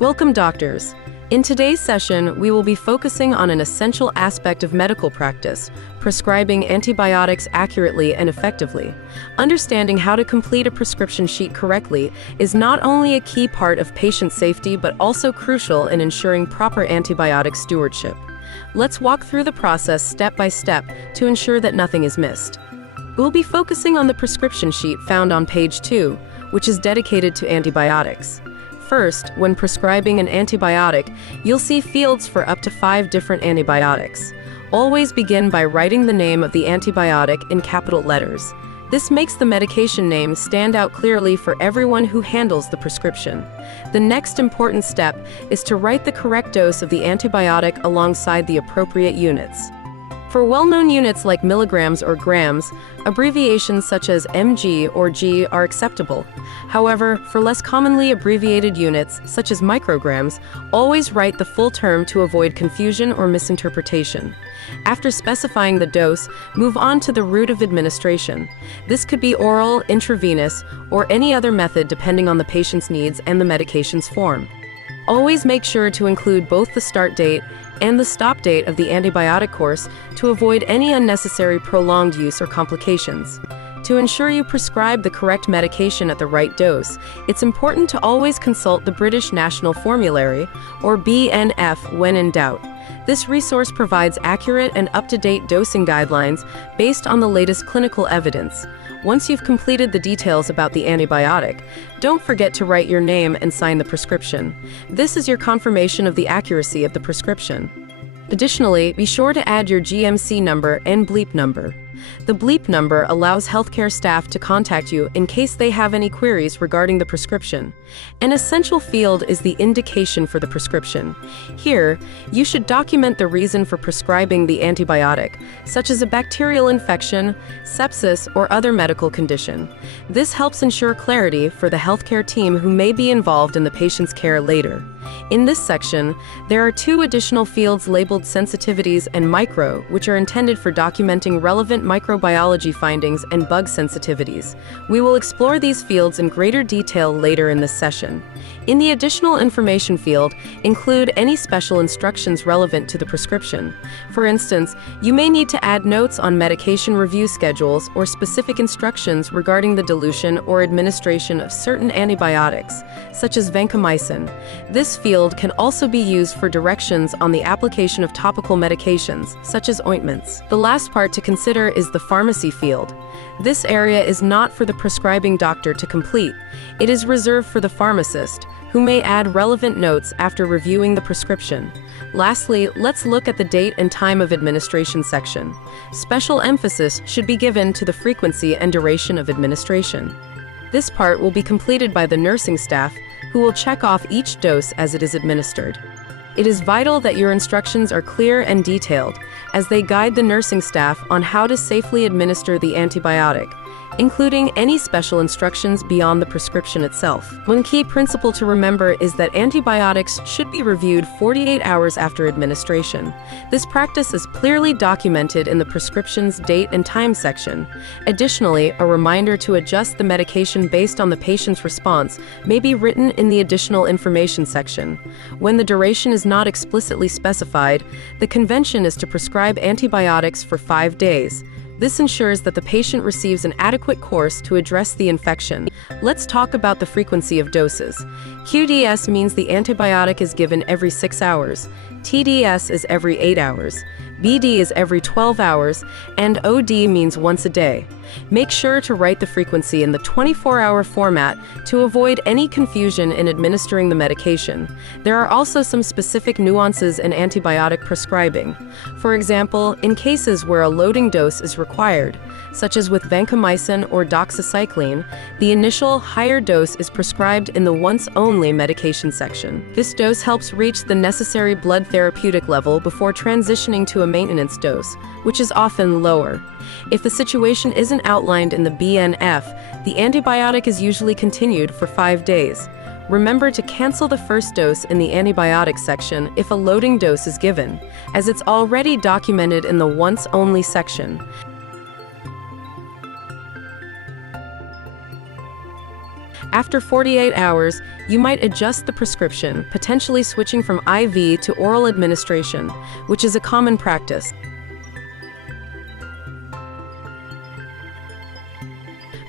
Welcome, doctors. In today's session, we will be focusing on an essential aspect of medical practice, prescribing antibiotics accurately and effectively. Understanding how to complete a prescription sheet correctly is not only a key part of patient safety but also crucial in ensuring proper antibiotic stewardship. Let's walk through the process step by step to ensure that nothing is missed. We'll be focusing on the prescription sheet found on page 2, which is dedicated to antibiotics. First, when prescribing an antibiotic, you'll see fields for up to 5 different antibiotics. Always begin by writing the name of the antibiotic in capital letters. This makes the medication name stand out clearly for everyone who handles the prescription. The next important step is to write the correct dose of the antibiotic alongside the appropriate units. For well-known units like milligrams or grams, abbreviations such as mg or g are acceptable. However, for less commonly abbreviated units, such as micrograms, always write the full term to avoid confusion or misinterpretation. After specifying the dose, move on to the route of administration. This could be oral, intravenous, or any other method depending on the patient's needs and the medication's form. Always make sure to include both the start date and the stop date of the antibiotic course to avoid any unnecessary prolonged use or complications. To ensure you prescribe the correct medication at the right dose, it's important to always consult the British National Formulary, or BNF, when in doubt. This resource provides accurate and up-to-date dosing guidelines based on the latest clinical evidence. Once you've completed the details about the antibiotic, don't forget to write your name and sign the prescription. This is your confirmation of the accuracy of the prescription. Additionally, be sure to add your GMC number and bleep number. The bleep number allows healthcare staff to contact you in case they have any queries regarding the prescription. An essential field is the indication for the prescription. Here, you should document the reason for prescribing the antibiotic, such as a bacterial infection, sepsis, or other medical condition. This helps ensure clarity for the healthcare team who may be involved in the patient's care later. In this section, there are 2 additional fields labeled sensitivities and micro, which are intended for documenting relevant microbiology findings and bug sensitivities. We will explore these fields in greater detail later in this session. In the additional information field, include any special instructions relevant to the prescription. For instance, you may need to add notes on medication review schedules or specific instructions regarding the dilution or administration of certain antibiotics, such as vancomycin. This field can also be used for directions on the application of topical medications, such as ointments. The last part to consider is the pharmacy field. This area is not for the prescribing doctor to complete. It is reserved for the pharmacist, who may add relevant notes after reviewing the prescription. Lastly, let's look at the date and time of administration section. Special emphasis should be given to the frequency and duration of administration. This part will be completed by the nursing staff, who will check off each dose as it is administered. It is vital that your instructions are clear and detailed, as they guide the nursing staff on how to safely administer the antibiotic, including any special instructions beyond the prescription itself. One key principle to remember is that antibiotics should be reviewed 48 hours after administration. This practice is clearly documented in the prescription's date and time section. Additionally, a reminder to adjust the medication based on the patient's response may be written in the additional information section. When the duration is not explicitly specified, the convention is to prescribe antibiotics for 5 days. This ensures that the patient receives an adequate course to address the infection. Let's talk about the frequency of doses. QDS means the antibiotic is given every 6 hours. TDS is every 8 hours. BD is every 12 hours, and OD means once a day. Make sure to write the frequency in the 24-hour format to avoid any confusion in administering the medication. There are also some specific nuances in antibiotic prescribing. For example, in cases where a loading dose is required, such as with vancomycin or doxycycline, the initial higher dose is prescribed in the once-only medication section. This dose helps reach the necessary blood therapeutic level before transitioning to a maintenance dose, which is often lower. If the situation isn't outlined in the BNF, the antibiotic is usually continued for 5 days. Remember to cancel the first dose in the antibiotic section if a loading dose is given, as it's already documented in the once-only section. After 48 hours, you might adjust the prescription, potentially switching from IV to oral administration, which is a common practice.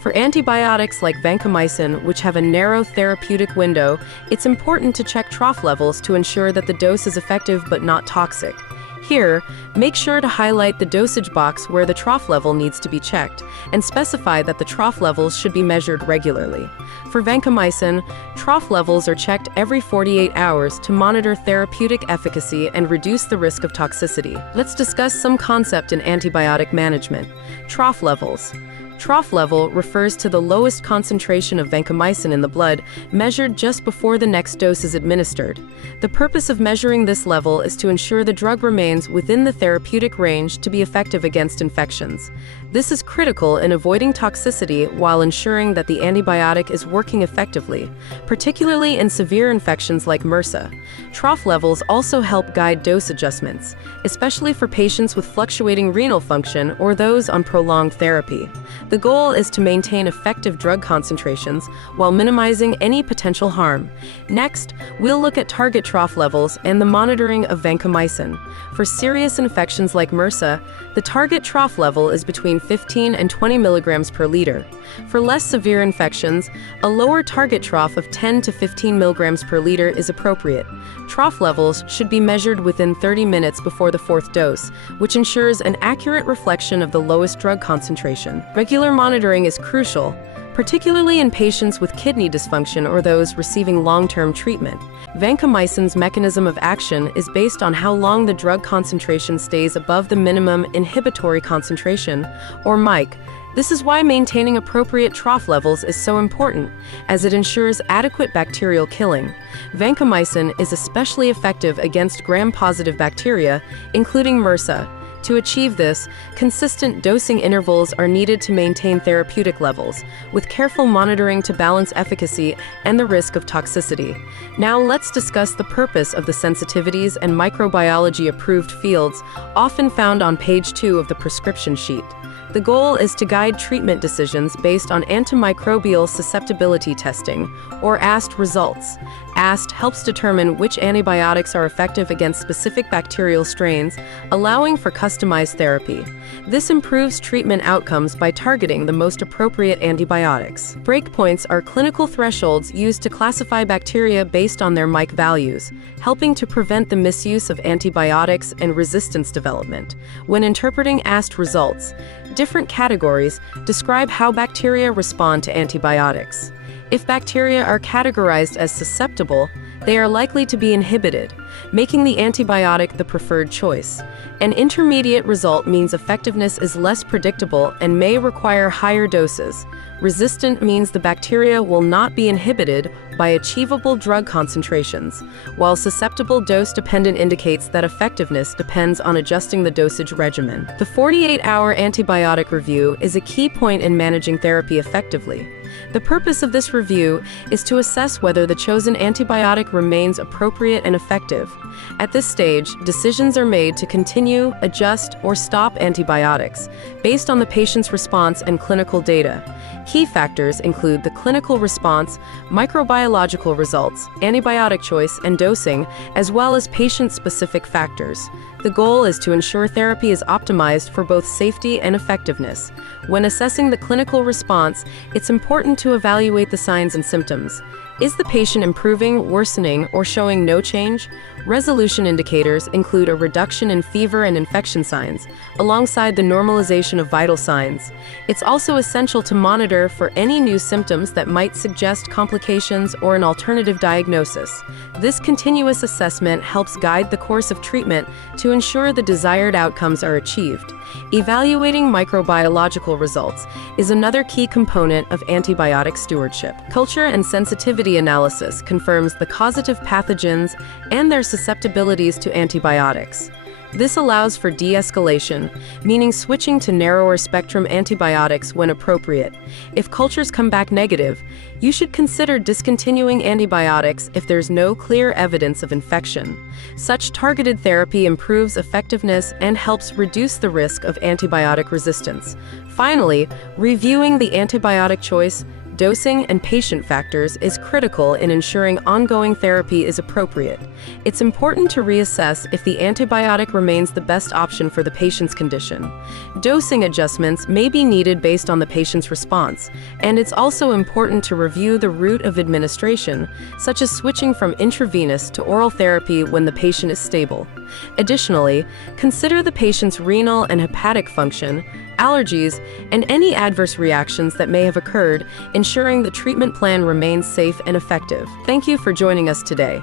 For antibiotics like vancomycin, which have a narrow therapeutic window, it's important to check trough levels to ensure that the dose is effective but not toxic. Here, make sure to highlight the dosage box where the trough level needs to be checked, and specify that the trough levels should be measured regularly. For vancomycin, trough levels are checked every 48 hours to monitor therapeutic efficacy and reduce the risk of toxicity. Let's discuss some concept in antibiotic management. Trough levels. Trough level refers to the lowest concentration of vancomycin in the blood, measured just before the next dose is administered. The purpose of measuring this level is to ensure the drug remains within the therapeutic range to be effective against infections. This is critical in avoiding toxicity while ensuring that the antibiotic is working effectively, particularly in severe infections like MRSA. Trough levels also help guide dose adjustments, especially for patients with fluctuating renal function or those on prolonged therapy. The goal is to maintain effective drug concentrations while minimizing any potential harm. Next, we'll look at target trough levels and the monitoring of vancomycin. For serious infections like MRSA, the target trough level is between 15 and 20 milligrams per liter. For less severe infections, a lower target trough of 10 to 15 milligrams per liter is appropriate. Trough levels should be measured within 30 minutes before the fourth dose, which ensures an accurate reflection of the lowest drug concentration. Regular monitoring is crucial, particularly in patients with kidney dysfunction or those receiving long-term treatment. Vancomycin's mechanism of action is based on how long the drug concentration stays above the minimum inhibitory concentration, or MIC. This is why maintaining appropriate trough levels is so important, as it ensures adequate bacterial killing. Vancomycin is especially effective against gram-positive bacteria, including MRSA. To achieve this, consistent dosing intervals are needed to maintain therapeutic levels, with careful monitoring to balance efficacy and the risk of toxicity. Now let's discuss the purpose of the sensitivities and microbiology-approved fields, often found on page 2 of the prescription sheet. The goal is to guide treatment decisions based on antimicrobial susceptibility testing, or AST results. AST helps determine which antibiotics are effective against specific bacterial strains, allowing for customized therapy. This improves treatment outcomes by targeting the most appropriate antibiotics. Breakpoints are clinical thresholds used to classify bacteria based on their MIC values, helping to prevent the misuse of antibiotics and resistance development. When interpreting AST results, different categories describe how bacteria respond to antibiotics. If bacteria are categorized as susceptible, they are likely to be inhibited, making the antibiotic the preferred choice. An intermediate result means effectiveness is less predictable and may require higher doses. Resistant means the bacteria will not be inhibited by achievable drug concentrations, while susceptible dose-dependent indicates that effectiveness depends on adjusting the dosage regimen. The 48-hour antibiotic review is a key point in managing therapy effectively. The purpose of this review is to assess whether the chosen antibiotic remains appropriate and effective. At this stage, decisions are made to continue, adjust, or stop antibiotics based on the patient's response and clinical data. Key factors include the clinical response, microbiological results, antibiotic choice and dosing, as well as patient-specific factors. The goal is to ensure therapy is optimized for both safety and effectiveness. When assessing the clinical response, it's important to evaluate the signs and symptoms. Is the patient improving, worsening, or showing no change? Resolution indicators include a reduction in fever and infection signs, alongside the normalization of vital signs. It's also essential to monitor for any new symptoms that might suggest complications or an alternative diagnosis. This continuous assessment helps guide the course of treatment to ensure the desired outcomes are achieved. Evaluating microbiological results is another key component of antibiotic stewardship. Culture and sensitivity analysis confirms the causative pathogens and their susceptibilities to antibiotics. This allows for de-escalation, meaning switching to narrower spectrum antibiotics when appropriate. If cultures come back negative, you should consider discontinuing antibiotics if there's no clear evidence of infection. Such targeted therapy improves effectiveness and helps reduce the risk of antibiotic resistance. Finally, reviewing the antibiotic choice Dosing and patient factors is critical in ensuring ongoing therapy is appropriate. It's important to reassess if the antibiotic remains the best option for the patient's condition. Dosing adjustments may be needed based on the patient's response, and it's also important to review the route of administration, such as switching from intravenous to oral therapy when the patient is stable. Additionally, consider the patient's renal and hepatic function, allergies, and any adverse reactions that may have occurred, ensuring the treatment plan remains safe and effective. Thank you for joining us today.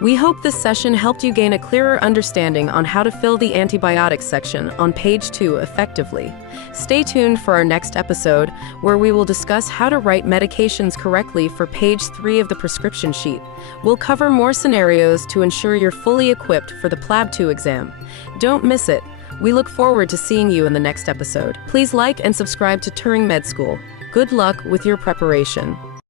We hope this session helped you gain a clearer understanding on how to fill the antibiotics section on page 2 effectively. Stay tuned for our next episode, where we will discuss how to write medications correctly for page 3 of the prescription sheet. We'll cover more scenarios to ensure you're fully equipped for the PLAB 2 exam. Don't miss it. We look forward to seeing you in the next episode. Please like and subscribe to TuringMedSchool. Good luck with your preparation.